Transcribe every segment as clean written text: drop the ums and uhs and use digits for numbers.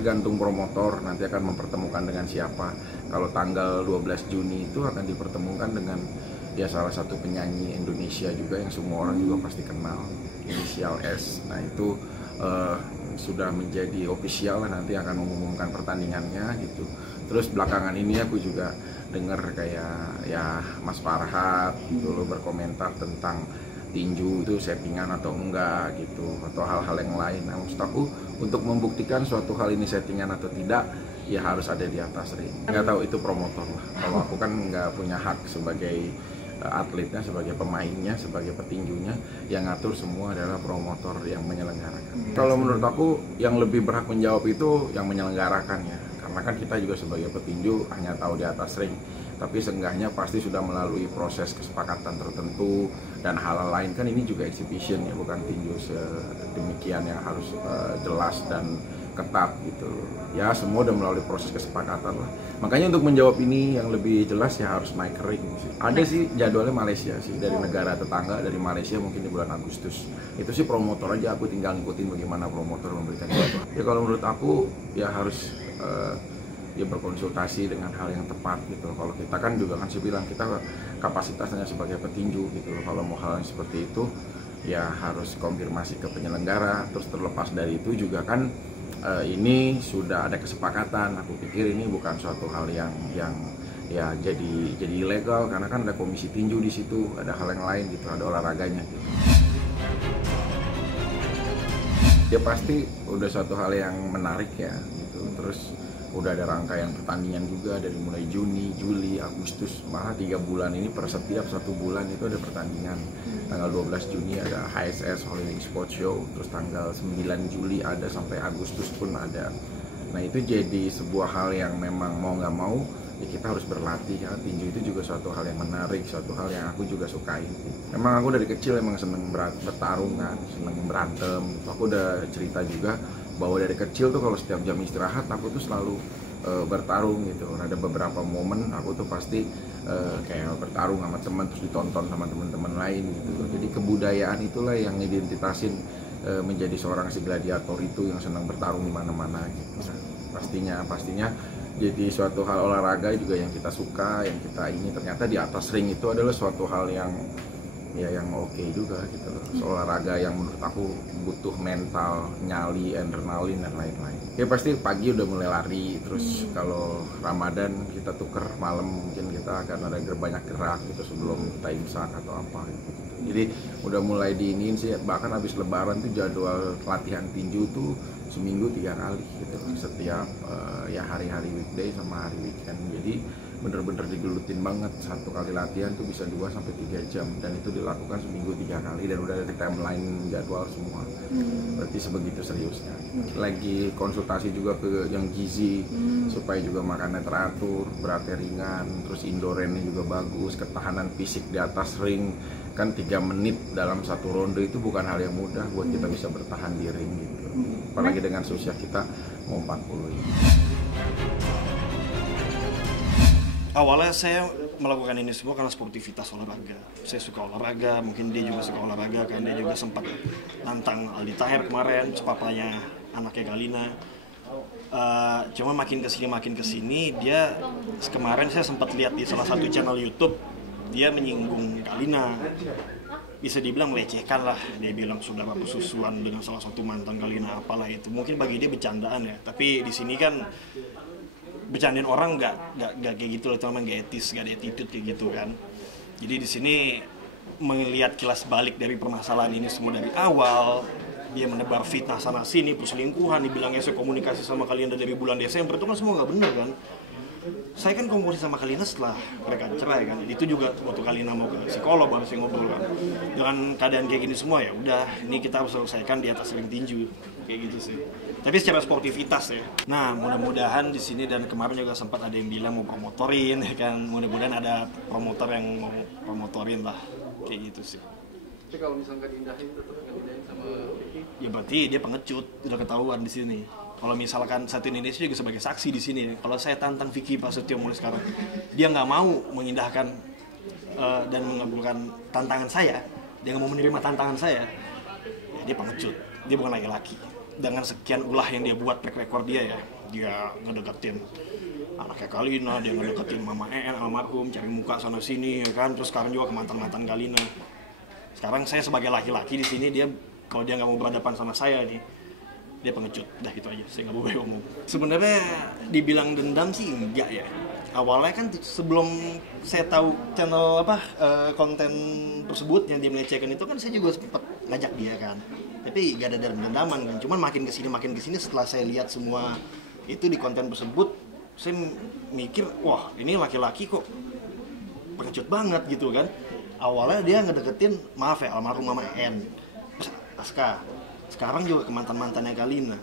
tergantung promotor nanti akan mempertemukan dengan siapa. Kalau tanggal 12 Juni itu akan dipertemukan dengan ya salah satu penyanyi Indonesia juga yang semua orang juga pasti kenal, inisial S. Nah itu sudah menjadi official, nanti akan mengumumkan pertandingannya gitu. Terus belakangan ini aku juga dengar kayak ya Mas Farhat gitu loh berkomentar tentang tinju itu settingan atau enggak gitu, atau hal-hal yang lain. Nah, maksud aku untuk membuktikan suatu hal ini settingan atau tidak ya harus ada di atas ring. Nggak tahu itu promotor lah. Kalau aku kan nggak punya hak sebagai atletnya, sebagai pemainnya, sebagai petinjunya, yang ngatur semua adalah promotor yang menyelenggarakan. Kalau menurut aku yang lebih berhak menjawab itu yang menyelenggarakan ya, karena kan kita juga sebagai petinju hanya tahu di atas ring, tapi seenggaknya pasti sudah melalui proses kesepakatan tertentu dan hal lain. Kan ini juga exhibition ya, bukan tinju sedemikian yang harus jelas dan ketat gitu ya, semua udah melalui proses kesepakatan lah. Makanya untuk menjawab ini yang lebih jelas ya harus naik ke ring sih. Ada sih jadwalnya Malaysia sih, dari negara tetangga, dari Malaysia mungkin di bulan Agustus. Itu sih promotor aja, aku tinggal ngikutin bagaimana promotor memberikan jadwal. Ya kalau menurut aku ya harus ya berkonsultasi dengan hal yang tepat gitu. Kalau kita kan juga kan saya bilang kita kapasitasnya sebagai petinju gitu. Kalau mau hal yang seperti itu ya harus konfirmasi ke penyelenggara. Terus terlepas dari itu juga kan ini sudah ada kesepakatan. Aku pikir ini bukan suatu hal yang ya jadi ilegal, karena kan ada komisi tinju di situ, ada hal yang lain gitu, ada olahraganya gitu. Ya pasti udah suatu hal yang menarik ya gitu. Terus udah ada rangkaian pertandingan juga dari mulai Juni, Juli, Agustus, malah 3 bulan ini per setiap 1 bulan itu ada pertandingan. Tanggal 12 Juni ada HSS Holiday Sports Show, terus tanggal 9 Juli ada sampai Agustus pun ada. Nah itu jadi sebuah hal yang memang mau nggak mau ya kita harus berlatih ya. Tinju itu juga suatu hal yang menarik, suatu hal yang aku juga sukai. Emang aku dari kecil emang seneng bertarung kan, seneng berantem. Aku udah cerita juga bahwa dari kecil tuh kalau setiap jam istirahat aku tuh selalu bertarung gitu. Ada beberapa momen aku tuh pasti kayak bertarung sama teman, terus ditonton sama teman-teman lain gitu. Jadi kebudayaan itulah yang ngidentitasin menjadi seorang si gladiator itu yang senang bertarung di mana-mana gitu. Pastinya jadi suatu hal olahraga juga yang kita suka, yang kita ini ternyata di atas ring itu adalah suatu hal yang oke juga gitu loh. Olahraga yang menurut aku butuh mental, nyali, adrenalin dan lain-lain. Ya pasti pagi udah mulai lari, terus kalau Ramadan kita tuker malam, mungkin kita akan ada banyak gerak gitu sebelum kita imsak atau apa gitu. Jadi udah mulai diinin sih, bahkan habis lebaran tuh jadwal latihan tinju tuh seminggu 3 kali gitu, setiap ya hari-hari weekday sama hari weekend. Jadi bener-bener digelutin banget, 1 kali latihan tuh bisa 2-3 jam, dan itu dilakukan seminggu 3 kali dan udah ada timeline jadwal semua. Berarti sebegitu seriusnya. Lagi konsultasi juga ke yang gizi supaya juga makannya teratur, beratnya ringan, terus indoornya juga bagus, ketahanan fisik di atas ring. Kan 3 menit dalam 1 ronde itu bukan hal yang mudah buat kita bisa bertahan di ring gitu. Apalagi dengan usia kita mau 40 ini. Awalnya saya melakukan ini semua karena sportivitas olahraga. Saya suka olahraga, mungkin dia juga suka olahraga kan. Dia juga sempat nantang Aldi Taher kemarin, papanya anaknya Galina. Cuma makin kesini dia kemarin saya sempat lihat di salah satu channel YouTube, dia menyinggung Galina. Bisa dibilang melecehkan lah, dia bilang saudara persusuan dengan salah satu mantan Galina apalah itu. Mungkin bagi dia bercandaan ya, tapi di sini kan bercandain orang nggak kayak gitu loh, teman, nggak etis, nggak ada attitude kayak gitu kan. Jadi di sini melihat kilas balik dari permasalahan ini semua dari awal, dia menebar fitnah sana sini, perselingkuhan, dibilangnya saya komunikasi sama kalian dari bulan Desember, itu kan semua nggak bener kan. Saya kan komunikasi sama Kalina setelah mereka cerai kan. Itu juga waktu Kalina mau ke psikolog baru saya ngobrol kan. Dengan keadaan kayak gini semua ya udah, ini kita harus selesaikan di atas ring tinju kayak gitu sih. Tapi secara sportivitas ya. Nah, mudah-mudahan di sini, dan kemarin juga sempat ada yang bilang mau promotorin ya kan. Mudah-mudahan ada promotor yang mau promotorin lah kayak gitu sih. Tapi kalau misalnya nggak diindahin, tetap nggak diindahin sama Vicky? Ya berarti dia pengecut, udah ketahuan di sini. Kalau misalkan satu Indonesia juga sebagai saksi di sini, kalau saya tantang Vicky Prasetyo mulai sekarang, dia nggak mau mengindahkan dan mengabulkan tantangan saya, dia nggak mau menerima tantangan saya, ya dia pengecut, dia bukan laki-laki. dengan sekian ulah yang dia buat, track record dia ya, dia ngedeketin anaknya Kalina, dia ngedeketin Mama En almarhum, cari muka sana sini ya kan, terus sekarang juga ke mantan Kalina. Sekarang saya sebagai laki-laki di sini, dia kalau dia nggak mau berhadapan sama saya nih, dia pengecut, dah gitu aja, saya nggak boleh ngomong. Sebenarnya dibilang dendam sih enggak ya. Awalnya kan sebelum saya tahu channel konten tersebut yang dia melecehkan itu kan, saya juga sempat ngajak dia kan, tapi gak ada dendaman kan. Cuman makin kesini setelah saya lihat semua itu di konten tersebut, saya mikir wah ini laki-laki kok pengecut banget gitu kan. Awalnya dia ngedeketin almarhum Mama En, terus Aska, sekarang juga ke mantannya Kalina.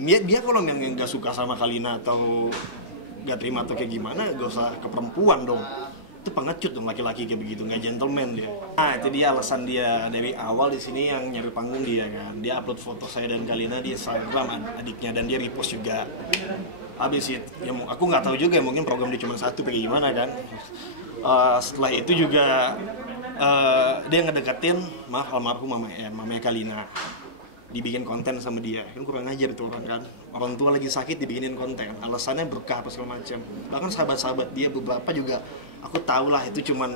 Dia kalau yang nggak suka sama Kalina atau gak terima atau kayak gimana, gak usah ke perempuan dong. Itu pengecut dong laki-laki kayak begitu, nggak gentleman dia. Nah itu dia alasan dia dari awal di sini yang nyari panggung dia kan. Dia upload foto saya dan Kalina di Instagram adiknya, dan dia repost juga. Habis itu ya aku nggak tahu juga, mungkin program dia cuma satu kayak gimana kan. Setelah itu juga dia ngedeketin almarhum mamanya Kalina, dibikin konten sama dia. Kan kurang ajar tuh orang kan, orang tua lagi sakit dibikinin konten, alasannya berkah apa segala macam. Bahkan sahabat-sahabat dia beberapa juga aku tahu lah itu cuman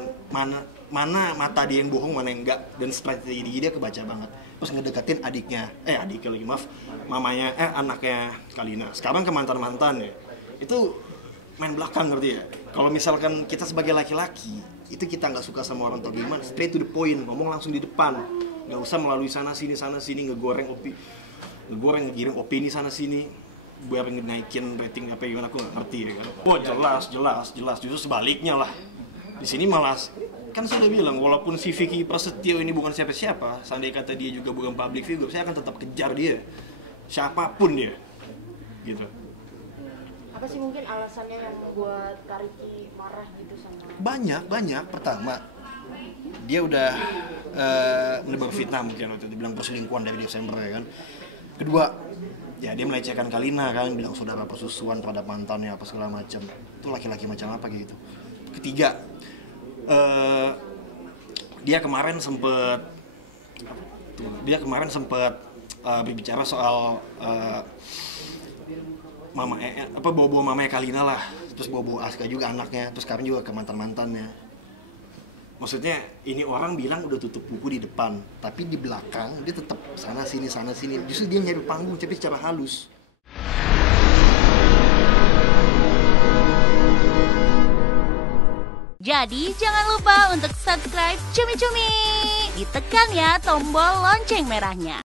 mana mata dia yang bohong, mana yang enggak, dan strategi dia kebaca banget. Terus ngedeketin anaknya Kalina, sekarang ke mantan ya. Itu main belakang, ngerti ya. Kalau misalkan kita sebagai laki-laki itu kita nggak suka sama orang atau gimana, straight to the point, ngomong langsung di depan, nggak usah melalui sana sini ngegiring opini sana sini biar naikin rating apa gimana, aku nggak ngerti ya kan. Oh jelas justru sebaliknya lah. Di sini malah kan saya udah bilang, walaupun si Vicky Prasetyo ini bukan siapa-siapa, seandainya kata dia juga bukan public figure, saya akan tetap kejar dia siapapun dia gitu. Apa sih mungkin alasannya yang membuat Kak Ricky marah gitu sama? Banyak. Pertama, dia udah menebar fitnah, mungkin waktu itu bilang perselingkuhan dari Desember ya kan. Kedua, ya dia melecehkan Kalina kan, bilang saudara persusuan terhadap mantannya apa segala macam. Itu laki-laki macam apa gitu. Ketiga, dia kemarin sempet berbicara soal bawa mamanya Kalina lah, terus bawa Aska juga anaknya, terus sekarang juga ke mantannya. Maksudnya ini orang bilang udah tutup buku di depan, tapi di belakang dia tetap sana sini. Justru dia nyari panggung tapi secara halus. Jadi jangan lupa untuk subscribe Cumi Cumi. Ditekan ya tombol lonceng merahnya.